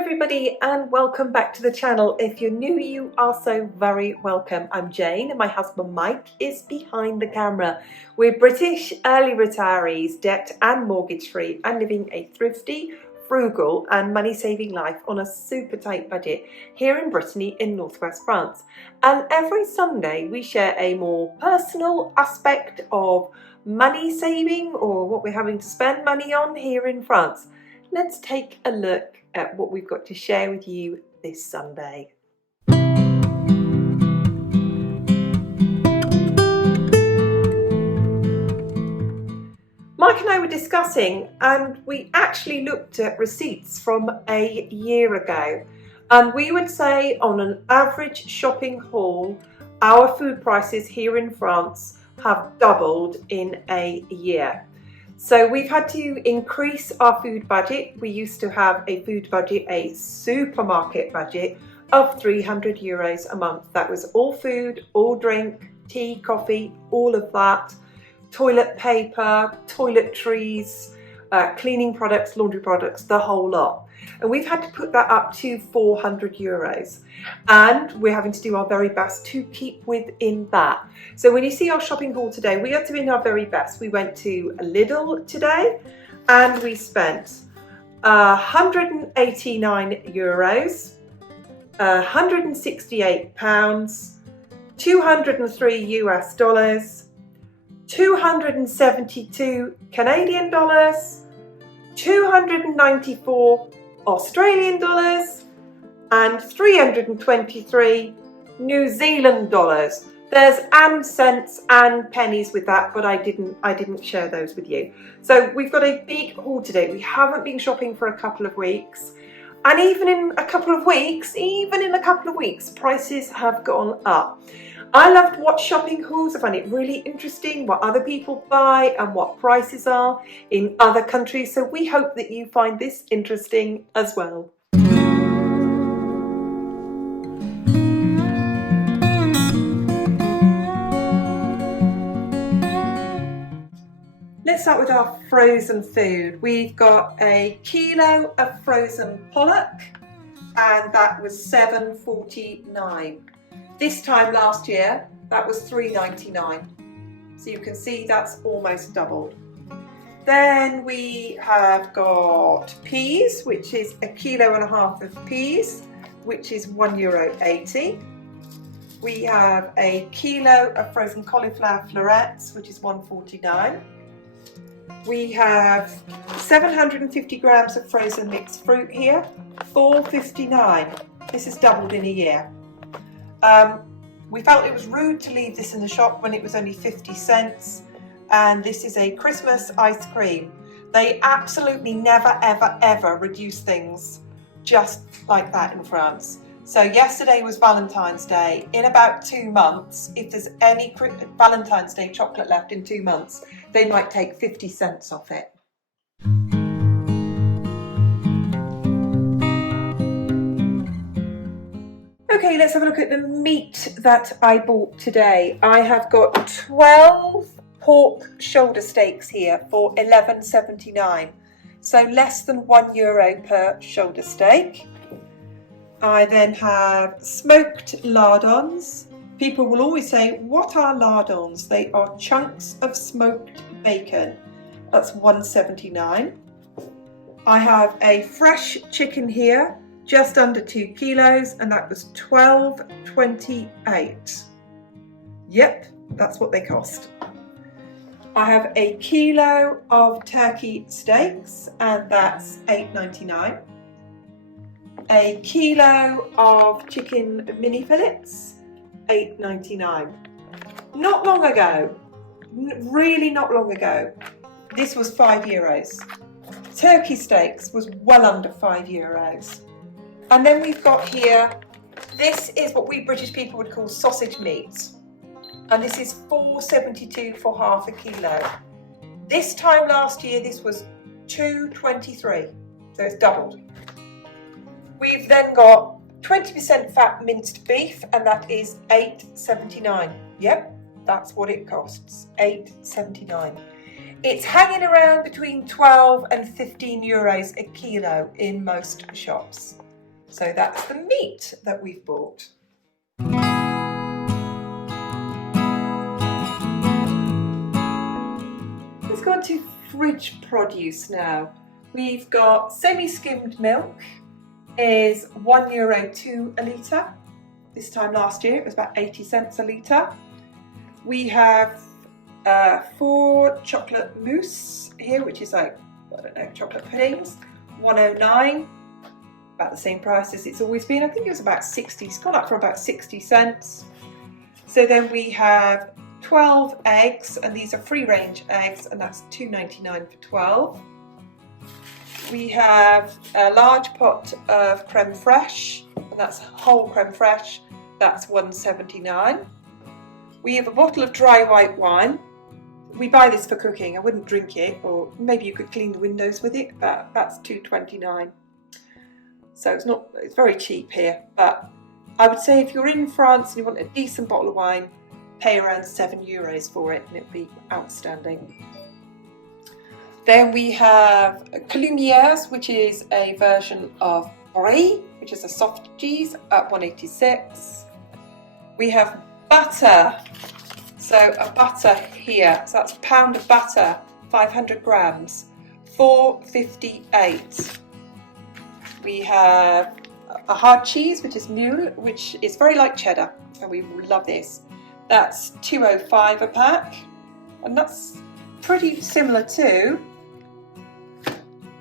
everybody and welcome back to the channel. If you're new, you are so very welcome. I'm Jane and my husband Mike is behind the camera. We're British early retirees, debt and mortgage free, and living a thrifty, frugal and money saving life on a super tight budget here in Brittany in northwest France. And every Sunday we share a more personal aspect of money saving or what we're having to spend money on here in France. Let's take a look at what we've got to share with you this Sunday. Mike and I were discussing, and we actually looked at receipts from a year ago, and we would say on an average shopping haul our food prices here in France have doubled in a year. So we've had to increase our food budget. We used to have a food budget, a supermarket budget of €300 a month. That was all food, all drink, tea, coffee, all of that. Toilet paper, toiletries, cleaning products, laundry products, the whole lot. And we've had to put that up to €400. And we're having to do our very best to keep within that. So when you see our shopping haul today, we are doing our very best. We went to Lidl today and we spent €189, £168, 203 US dollars, 272 Canadian dollars, 294 Australian dollars, and 323 New Zealand dollars. There's and cents and pennies with that, but I didn't share those with you. So we've got a big haul today. We haven't been shopping for a couple of weeks, and even in a couple of weeks, prices have gone up. I love to watch shopping hauls. I find it really interesting what other people buy and what prices are in other countries. So we hope that you find this interesting as well. Let's start with our frozen food. We've got a kilo of frozen pollock, and that was $7.49. This time last year, that was $3.99. So you can see that's almost doubled. Then we have got peas, which is a kilo and a half of peas, which is €1.80. We have a kilo of frozen cauliflower florets, which is $1.49. We have 750 grams of frozen mixed fruit here, $4.59. This has doubled in a year. We felt it was rude to leave this in the shop when it was only 50 cents. And this is a Christmas ice cream. They absolutely never, ever, ever reduce things just like that in France. So yesterday was Valentine's Day. In about 2 months, if there's any Valentine's Day chocolate left in 2 months, they might take 50 cents off it. Okay, let's have a look at the meat that I bought today. I have got 12 pork shoulder steaks here for $11.79, so less than €1 per shoulder steak. I then have smoked lardons. People will always say, what are lardons? They are chunks of smoked bacon. That's $1.79. I have a fresh chicken here, just under 2 kilos, and that was $12.28. Yep, that's what they cost. I have a kilo of turkey steaks, and that's $8.99. A kilo of chicken mini fillets, $8.99. Not long ago, really not long ago, this was €5. Turkey steaks was well under €5. And then we've got here, this is what we British people would call sausage meat. And this is $4.72 for half a kilo. This time last year, this was $2.23, so it's doubled. We've then got 20% fat minced beef, and that is $8.79. Yep, that's what it costs, $8.79. It's hanging around between 12 and €15 a kilo in most shops. So that's the meat that we've bought. Let's go on to fridge produce now. We've got semi-skimmed milk, is €1.02 a litre. This time last year it was about 80 cents a litre. We have 4 chocolate mousse here, which is like, I don't know, chocolate puddings, $1.09, about the same price as it's always been. I think it was about 60, it's gone up for about 60 cents. So then we have 12 eggs, and these are free range eggs, and that's $2.99 for 12. We have a large pot of creme fraiche, and that's whole creme fraiche, that's $1.79. We have a bottle of dry white wine. We buy this for cooking. I wouldn't drink it, or maybe you could clean the windows with it, but that's $2.29. So it's very cheap here, but I would say if you're in France and you want a decent bottle of wine, pay around €7 for it and it'd be outstanding. Then we have Calumières, which is a version of Brie, which is a soft cheese at $1.86. We have butter. So a butter here, so that's a pound of butter, 500 grams, $4.58. We have a hard cheese, which is mule, which is very like cheddar, and we love this. That's $2.05 a pack, and that's pretty similar to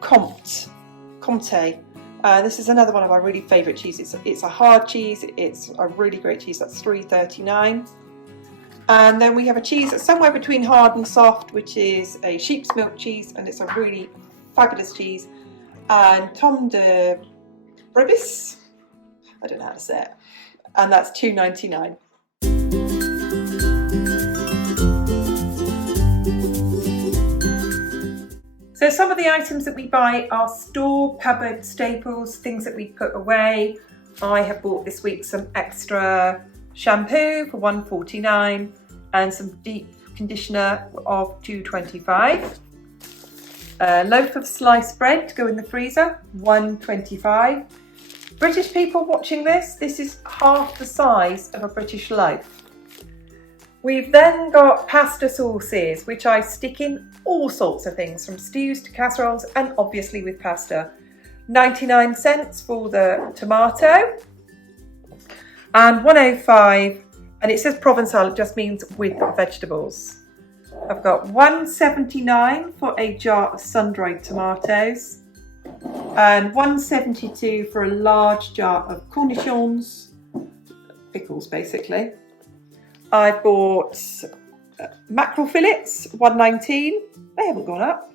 Comte. This is another one of our really favourite cheeses. It's a hard cheese, it's a really great cheese, that's $3.39. And then we have a cheese that's somewhere between hard and soft, which is a sheep's milk cheese, and it's a really fabulous cheese. And Tom de Brebis, I don't know how to say it, and that's $2.99. So some of the items that we buy are store cupboard staples, things that we put away. I have bought this week some extra shampoo for $1.49 and some deep conditioner of $2.25. A loaf of sliced bread to go in the freezer, $1.25. British people watching this is half the size of a British loaf. We've then got pasta sauces, which I stick in all sorts of things, from stews to casseroles, and obviously with pasta. 99 cents for the tomato, and 1.05, and it says Provençal, it just means with vegetables. I've got 1.79 for a jar of sun-dried tomatoes, and 1.72 for a large jar of cornichons, pickles basically. I bought mackerel fillets, $1.19, they haven't gone up,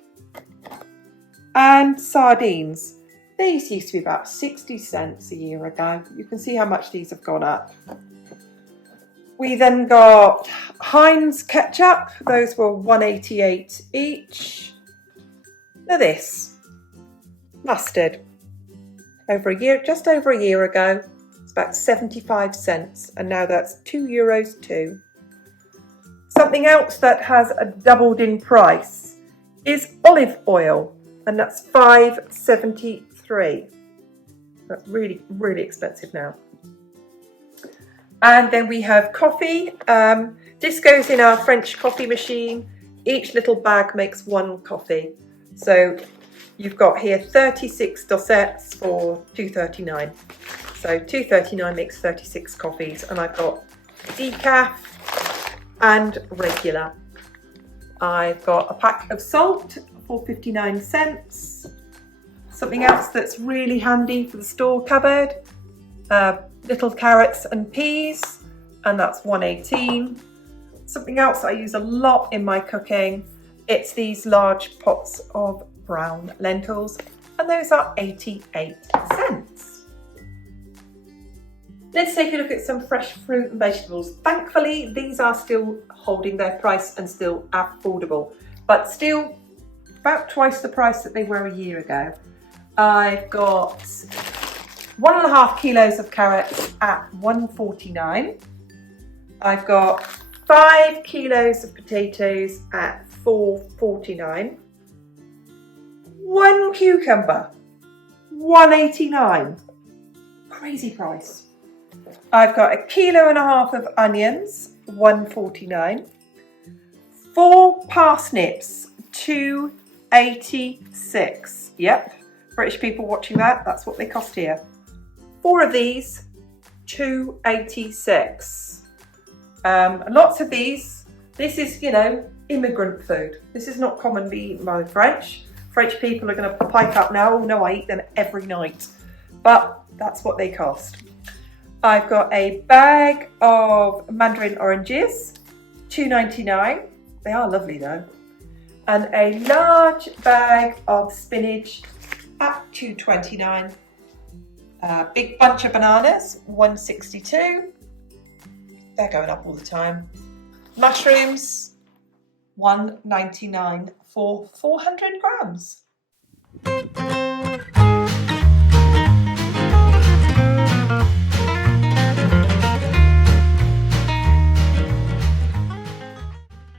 and sardines. These used to be about 60 cents a year ago. You can see how much these have gone up. We then got Heinz ketchup, those were $1.88 each. Now this, mustard, just over a year ago, it's about 75 cents, and now that's €2 too. Something else that has doubled in price is olive oil, and that's $5.73. That's really, really expensive now. And then we have coffee. This goes in our French coffee machine. Each little bag makes 1 coffee. So you've got here 36 dosettes for $2.39. So $2.39 makes 36 coffees, and I've got decaf and regular. I've got a pack of salt for 59 cents. Something else that's really handy for the store cupboard, little carrots and peas, and that's $1.18. Something else I use a lot in my cooking, it's these large pots of brown lentils, and those are 88 cents. Let's take a look at some fresh fruit and vegetables. Thankfully, these are still holding their price and still affordable, but still about twice the price that they were a year ago. I've got 1.5 kilos of carrots at $1.49. I've got 5 kilos of potatoes at $4.49. 1 cucumber, $1.89. crazy price. I've got 1.5 kilos of onions, £1.49. 4 parsnips, £2.86. Yep, British people watching that, that's what they cost here. 4 of these, £2.86. Lots of these, this is, you know, immigrant food. This is not commonly eaten by the French. French people are going to pike up now, oh no, I eat them every night. But that's what they cost. I've got a bag of mandarin oranges, £2.99. They are lovely though. And a large bag of spinach at £2.29. Big bunch of bananas, £1.62. They're going up all the time. Mushrooms, £1.99 for 400 grams.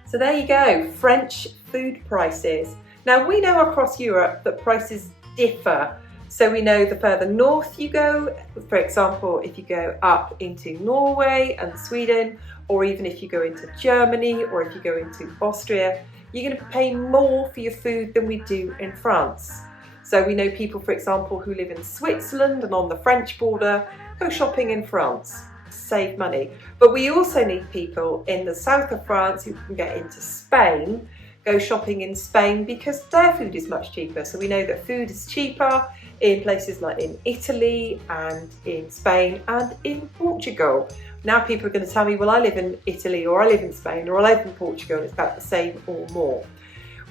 So there you go, French food prices. Now we know across Europe that prices differ. So we know the further north you go, for example, if you go up into Norway and Sweden, or even if you go into Germany, or if you go into Austria, you're going to pay more for your food than we do in France. So we know people, for example, who live in Switzerland and on the French border, go shopping in France, save money. But we also need people in the south of France who can get into Spain, go shopping in Spain because their food is much cheaper. So we know that food is cheaper in places like in Italy and in Spain and in Portugal. Now people are going to tell me, well, I live in Italy or I live in Spain or I live in Portugal, and it's about the same or more.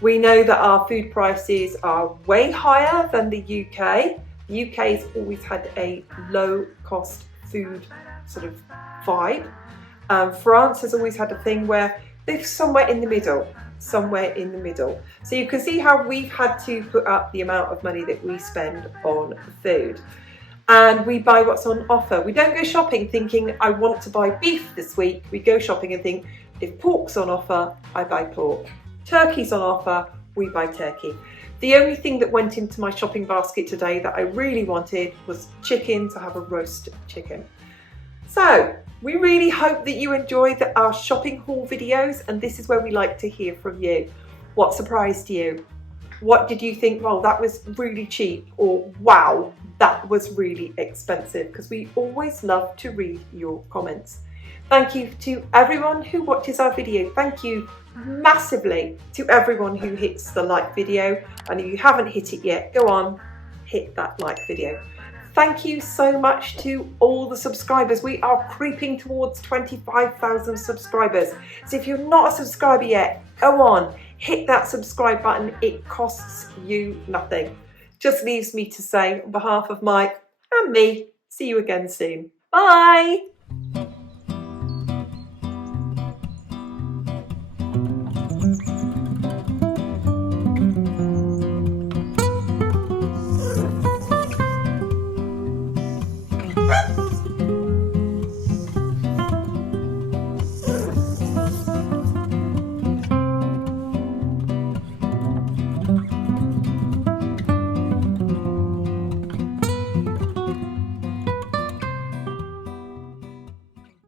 We know that our food prices are way higher than the UK. The UK has always had a low cost food sort of vibe. France has always had a thing where they're somewhere in the middle. So you can see how we've had to put up the amount of money that we spend on food. And we buy what's on offer. We don't go shopping thinking, I want to buy beef this week. We go shopping and think, if pork's on offer, I buy pork. Turkey's on offer, we buy turkey. The only thing that went into my shopping basket today that I really wanted was chicken, to have a roast chicken. So, we really hope that you enjoyed our shopping haul videos, and this is where we like to hear from you. What surprised you? What did you think, well, that was really cheap, or wow, that was really expensive? Because we always love to read your comments. Thank you to everyone who watches our video. Thank you massively to everyone who hits the like video. And if you haven't hit it yet, go on, hit that like video. Thank you so much to all the subscribers. We are creeping towards 25,000 subscribers. So if you're not a subscriber yet, go on, hit that subscribe button. It costs you nothing. Just leaves me to say, on behalf of Mike and me, see you again soon. Bye.